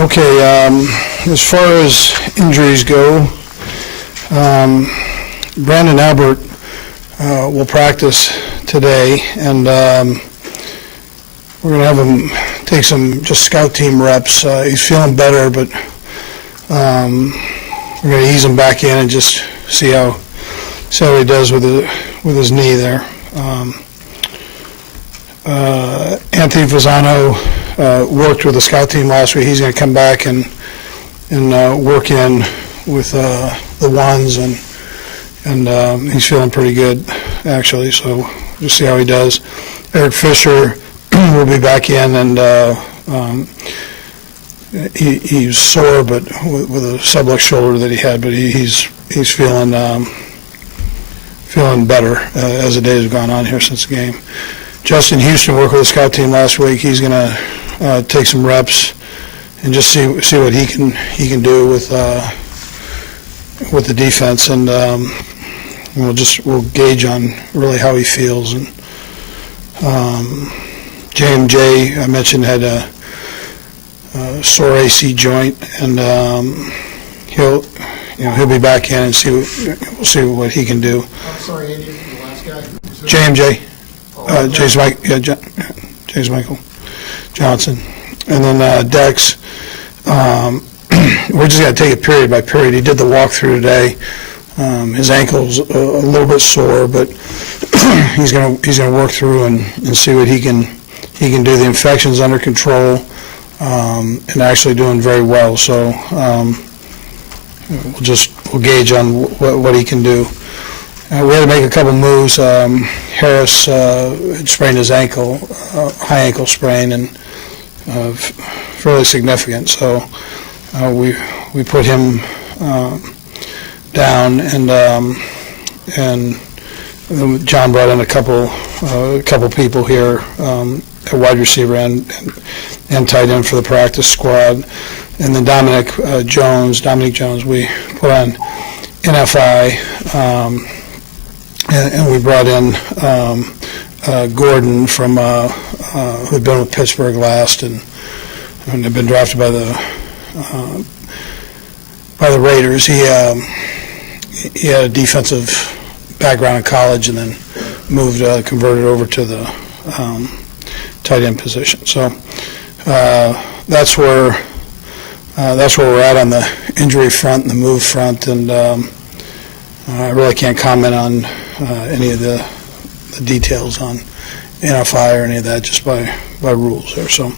Okay, as far as injuries go, Brandon Albert will practice today, and we're going to have him take some just scout team reps. He's feeling better, but we're going to ease him back in and just see how he does with his knee there. Anthony Fasano worked with the scout team last week. He's going to come back and work in with the ones, and he's feeling pretty good actually. So we'll see how he does. Eric Fisher will be back in, and he's sore, but with a subluxed shoulder that he had, but he's feeling better as the days have gone on here since the game. Justin Houston worked with the scout team last week. He's going to take some reps and just see what he can do with the defense, and we'll gauge on really how he feels. And J.M.J. I mentioned had a sore AC joint, and he'll be back in and we'll see what he can do. I'm sorry, Andy, the last guy. J.M.J. James Michael Johnson, and then Dex. We're just going to take it period by period. He did the walkthrough today. His ankle's a little bit sore, but he's going to work through and see what he can do. The infection's under control, and actually doing very well. So we'll gauge on what he can do. We had to make a couple moves. Harris had sprained his ankle, high ankle sprain, and fairly significant. So we put him down, and John brought in a couple people here, a wide receiver and tight end for the practice squad, and then Dominic Jones, we put on NFI. And we brought in Gordon from who'd been with Pittsburgh last and had been drafted by the Raiders. He had a defensive background in college and then converted over to the tight end position. So that's where we're at on the injury front and the move front, and I really can't comment on any of the details on NFI or any of that, just by rules there. So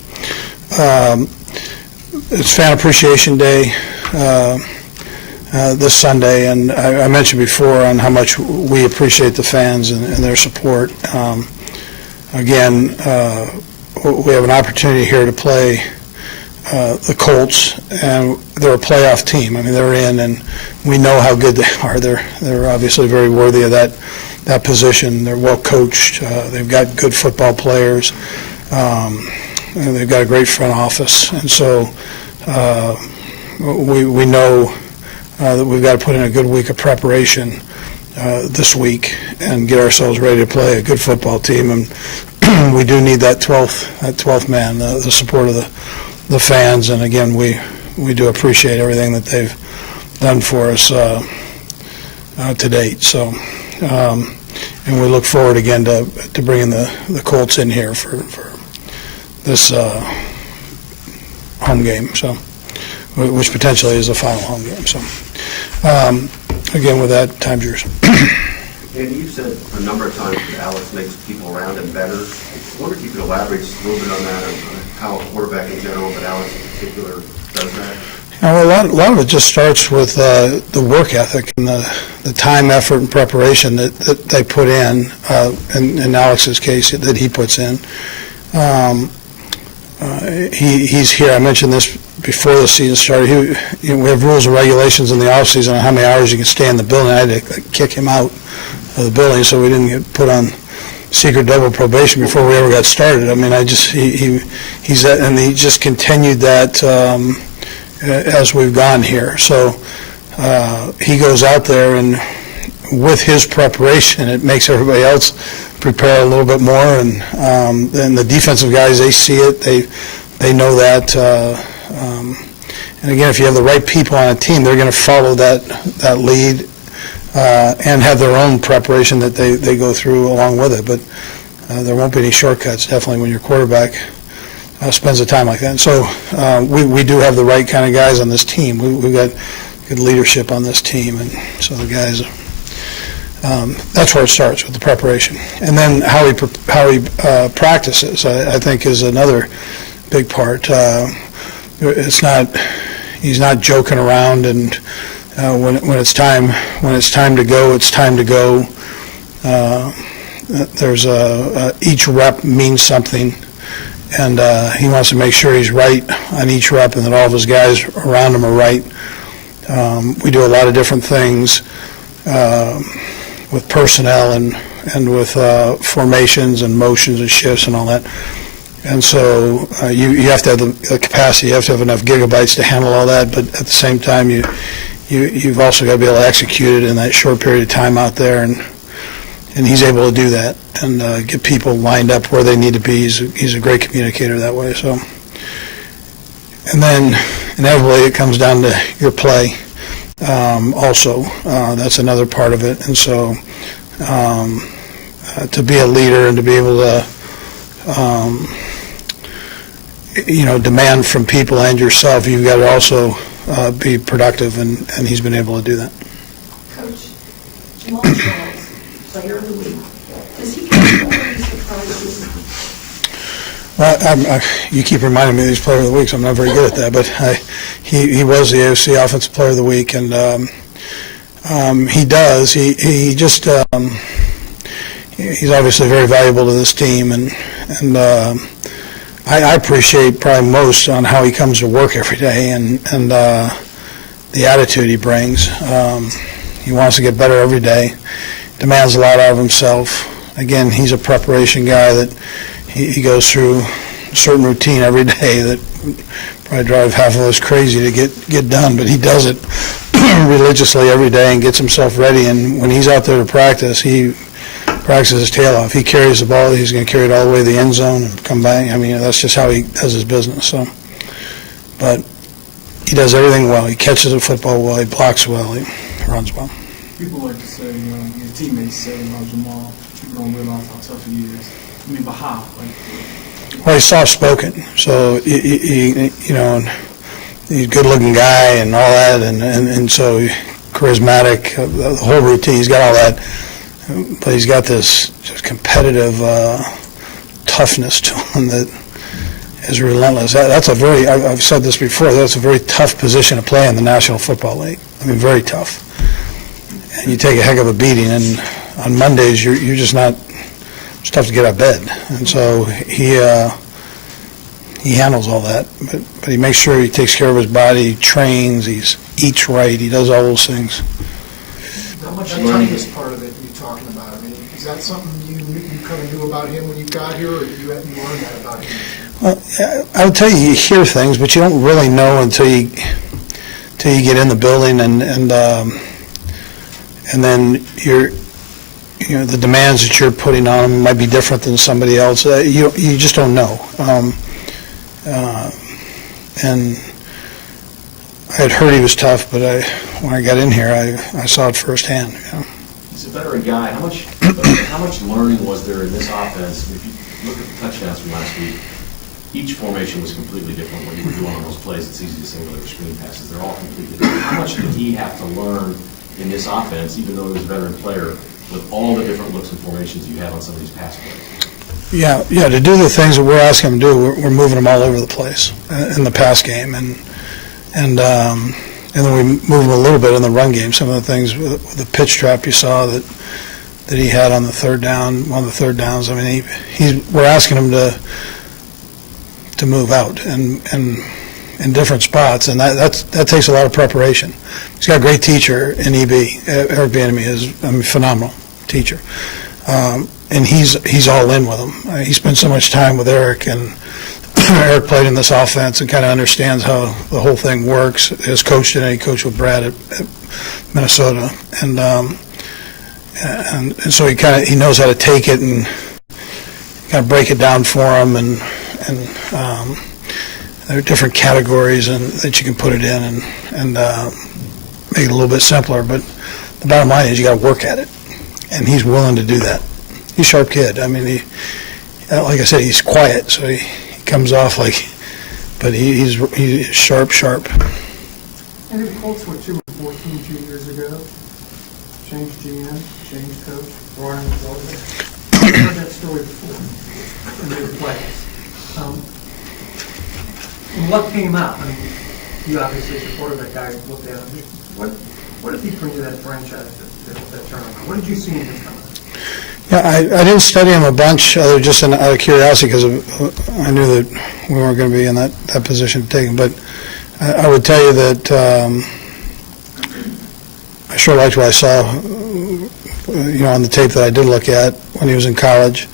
it's Fan Appreciation Day this Sunday, and I mentioned before on how much we appreciate the fans and their support. Again, we have an opportunity here to play the Colts, and they're a playoff team. I mean, they're in, and we know how good they are. They're obviously very worthy of that position. They're well coached. They've got good football players. And they've got a great front office, and so we know that we've got to put in a good week of preparation this week and get ourselves ready to play a good football team. And we do need that 12th man, the support of the fans. And again, we do appreciate everything that they've done for us to date. So, and we look forward again to bringing the Colts in here for this home game. So, which potentially is the final home game. So, again, with that, time's yours. Andy, you've said a number of times that Alex makes people around him better. I wonder if you could elaborate just a little bit on that, on how a quarterback in general, but Alex in particular, does that. Well, a lot of it just starts with the work ethic and the time, effort, and preparation that they put in Alex's case, that he puts in. He's here. I mentioned this before the season started. We have rules and regulations in the off season on how many hours you can stay in the building. I had to kick him out of the building so we didn't get put on secret double probation before we ever got started. I mean, he just continued that as we've gone here. So he goes out there, and with his preparation, it makes everybody else prepare a little bit more. And the defensive guys, they see it. They know that. And again, if you have the right people on a team, they're going to follow that lead and have their own preparation that they go through along with it. But there won't be any shortcuts, definitely, when your quarterback spends the time like that. And so we do have the right kind of guys on this team. We've got good leadership on this team, and so the guys, that's where it starts, with the preparation. And then how he practices, I think, is another big part. He's not joking around, and when it's time to go, it's time to go. There's each rep means something, and he wants to make sure he's right on each rep and that all of his guys around him are right. We do a lot of different things with personnel and with formations and motions and shifts and all that. And so you have to have the capacity, you have to have enough gigabytes to handle all that, but at the same time you've also got to be able to execute it in that short period of time out there, and he's able to do that and get people lined up where they need to be. He's a great communicator that way. So, and then inevitably it comes down to your play also. That's another part of it. And so to be a leader and to be able to demand from people and yourself, you've got to also be productive, and he's been able to do that. Coach, Jamal Charles, player of the week. Does he come forward and surprise you? Well, you keep reminding me of these player of the week, so I'm not very good at that, but he was the AFC Offensive Player of the Week, and he does. He just he's obviously very valuable to this team, and I appreciate probably most on how he comes to work every day and the attitude he brings. He wants to get better every day, demands a lot out of himself. Again, he's a preparation guy that he goes through a certain routine every day that probably drive half of us crazy to get done, but he does it religiously every day and gets himself ready. And when he's out there to practice, he practices his tail off. He carries the ball. He's going to carry it all the way to the end zone and come back. I mean, that's just how he does his business. So, but he does everything well. He catches the football well. He blocks well. He runs well. People like to say, your teammates say about Jamal, people don't realize how tough he is. I mean, but how? Well, he's soft-spoken, so he's a good-looking guy and all that, and so charismatic, the whole routine. He's got all that. But he's got this just competitive toughness to him that is relentless. That's a very, I've said this before, that's a very tough position to play in the National Football League. I mean, very tough. And you take a heck of a beating, and on Mondays you're just not, it's tough to get out of bed. And so he handles all that, but he makes sure he takes care of his body, he trains, he eats right, he does all those things. How much toughness part of it you're talking about? I mean, is that something you kind of knew about him when you got here, or you learned that about him? Well, I would tell you, you hear things, but you don't really know until you get in the building, and then the demands that you're putting on him might be different than somebody else. You just don't know. And I had heard he was tough, but when I got in here, I saw it firsthand. He's a veteran guy. How much learning was there in this offense? If you look at the touchdowns from last week, each formation was completely different. What you were doing on those plays, it's easy to say whether they're screen passes. They're all completely different. How much did he have to learn in this offense, even though he was a veteran player, with all the different looks and formations you have on some of these pass plays? Yeah, to do the things that we're asking him to do, we're moving them all over the place in the pass game, and then we move him a little bit in the run game. Some of the things with the pitch trap you saw that he had on the third down, one of the third downs. I mean, we're asking him to move out and in different spots, and that takes a lot of preparation. He's got a great teacher in EB. Eric Bieniemy is a phenomenal teacher. And he's all in with him. He spent so much time with Eric, and Eric played in this offense and kind of understands how the whole thing works. Has coached it, and he coached with Brad at Minnesota, and so he knows how to take it and kind of break it down for him, and there are different categories and that you can put it in and make it a little bit simpler. But the bottom line is you got to work at it, and he's willing to do that. He's a sharp kid. I mean, like I said, he's quiet, so he comes off like, but he's sharp. And the Colts were 2-14 2 years ago. Changed GM, changed coach, Ryan was over there. I've heard that story before in the playoffs. And what came out? I mean, you obviously supported that guy, looked at him. What did he bring to that franchise that tournament? What did you see in him coming? Yeah, I didn't study him a bunch, just out of curiosity, because I knew that we weren't going to be in that position to take him. But I would tell you that I sure liked what I saw, on the tape that I did look at when he was in college.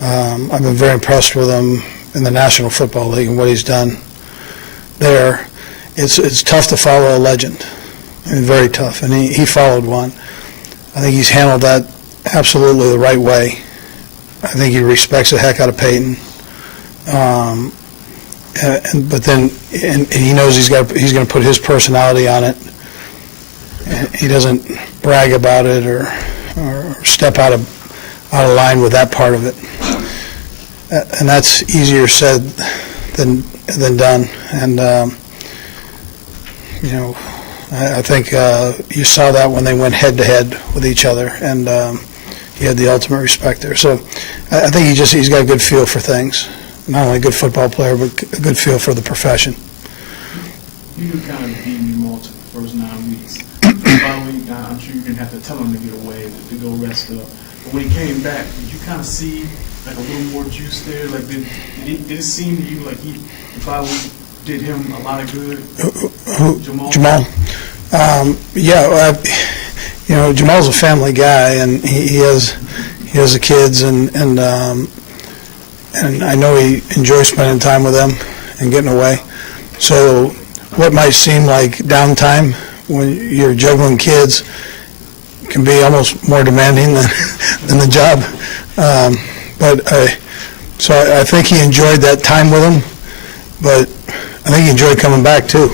I've been very impressed with him in the National Football League and what he's done there. It's tough to follow a legend, very tough, and he followed one. I think he's handled that absolutely the right way. I think he respects the heck out of Peyton, but then he knows he's going to put his personality on it. And he doesn't brag about it or step out of line with that part of it, and that's easier said than done. And I think you saw that when they went head to head with each other, and he had the ultimate respect there. So I think he's got a good feel for things. Not only a good football player, but a good feel for the profession. You kind of beat me more to the first 9 weeks. Following, I'm sure you didn't have to tell him to get away, to go rest up. But when he came back, did you kind of see like a little more juice there? Like did it seem to you like he did him a lot of good? Jamal. Jamal's a family guy, and he has the kids, and I know he enjoys spending time with them and getting away. So what might seem like downtime when you're juggling kids can be almost more demanding than the job. So I think he enjoyed that time with them, but I think he enjoyed coming back too.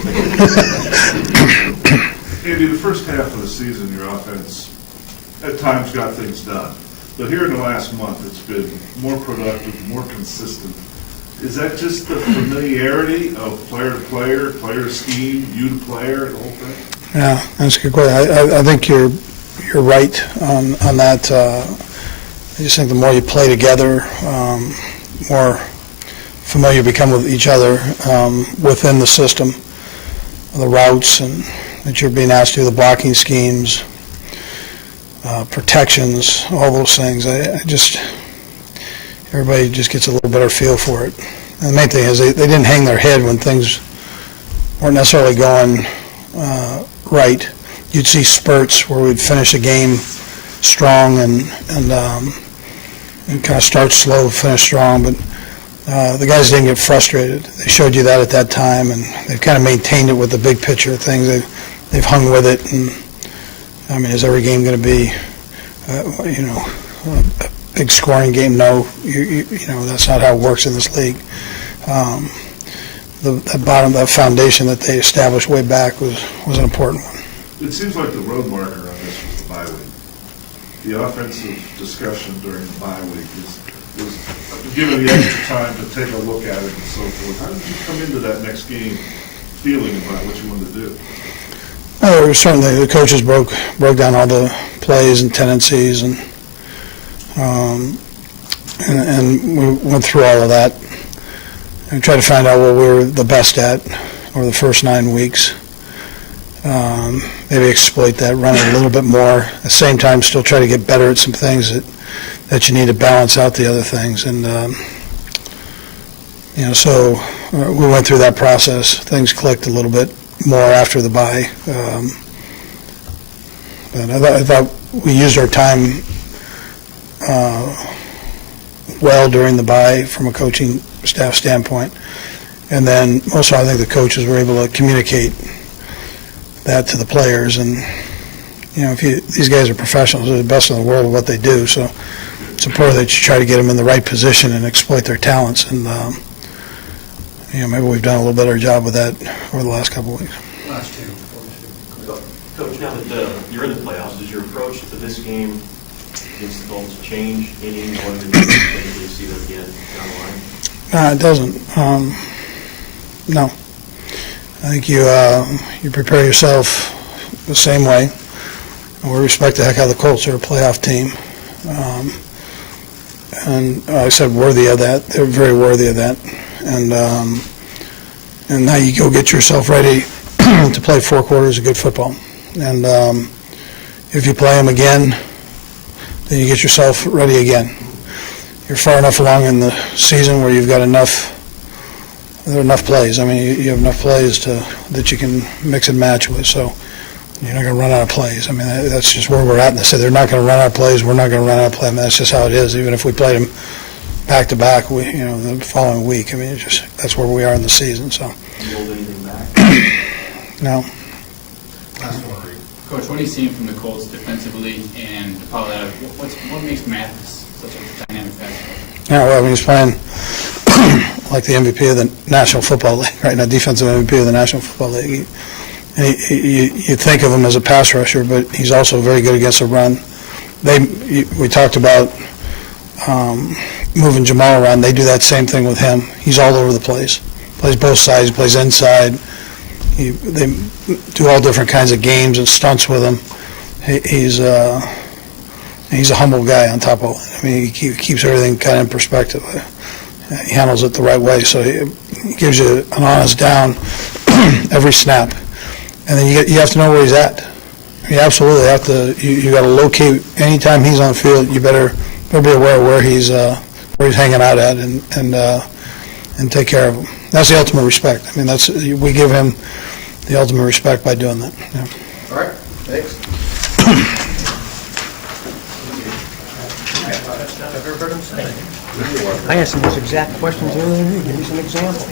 Andy, the first half of the season, your offense at times got things done. But here in the last month, it's been more productive, more consistent. Is that just the familiarity of player to player, player to scheme, you to player, the whole thing? Yeah, that's a good question. I think you're right on that. I just think the more you play together, more familiar you become with each other within the system, the routes, and that you're being asked to do, the blocking schemes, protections, all those things. Everybody just gets a little better feel for it. And the main thing is they didn't hang their head when things weren't necessarily going right. You'd see spurts where we'd finish a game strong and kind of start slow, finish strong, but the guys didn't get frustrated. They showed you that at that time, and they've kind of maintained it with the big picture things. They've hung with it, and I mean, is every game going to be, a big scoring game? No, that's not how it works in this league. That foundation that they established way back was an important one. It seems like the road marker on this was the bye week. The offensive discussion during the bye week was given the extra time to take a look at it and so forth. How did you come into that next game feeling about what you wanted to do? Well, certainly the coaches broke down all the plays and tendencies, and we went through all of that and tried to find out what we were the best at over the first 9 weeks. Maybe exploit that, run it a little bit more. At the same time, still try to get better at some things that you need to balance out the other things. And so we went through that process. Things clicked a little bit more after the bye. But I thought we used our time well during the bye from a coaching staff standpoint. And then also I think the coaches were able to communicate that to the players. And, these guys are professionals. They're the best in the world at what they do. So it's important that you try to get them in the right position and exploit their talents. And maybe we've done a little better job with that over the last couple of weeks. Last two. Coach, now that you're in the playoffs, does your approach to this game against the Colts change any more than you typically see them again down the line? No, it doesn't. No. I think you prepare yourself the same way. And we respect the heck out of the Colts. They're a playoff team. And I said worthy of that. They're very worthy of that. And now you go get yourself ready to play 4 quarters of good football. And if you play them again, then you get yourself ready again. You're far enough along in the season where you've got enough plays. I mean, you have enough plays that you can mix and match with, so you're not going to run out of plays. I mean, that's just where we're at. And they said they're not going to run out of plays. We're not going to run out of plays. I mean, that's just how it is. Even if we played them back to back, the following week. I mean, that's where we are in the season. So, Do you hold anything back? no. Last one, Reid. Coach, what are you seeing from the Colts defensively, and Paul, what makes Mathis such a dynamic passer? Yeah, well, I mean, he's playing like the MVP of the National Football League right now, defensive MVP of the National Football League. You think of him as a pass rusher, but he's also very good against the run. We talked about moving Jamal around. They do that same thing with him. He's all over the place. Plays both sides. Plays inside. They do all different kinds of games and stunts with him. He's a humble guy on top of it. I mean, he keeps everything kind of in perspective. He handles it the right way, so he gives you an honest down every snap. And then you have to know where he's at. You absolutely have to. You got to locate anytime he's on the field. You better be aware of where he's hanging out at and take care of him. That's the ultimate respect. I mean, we give him the ultimate respect by doing that. Yeah. All right, thanks. I've ever heard him say. I asked him those exact questions earlier. Give me some examples.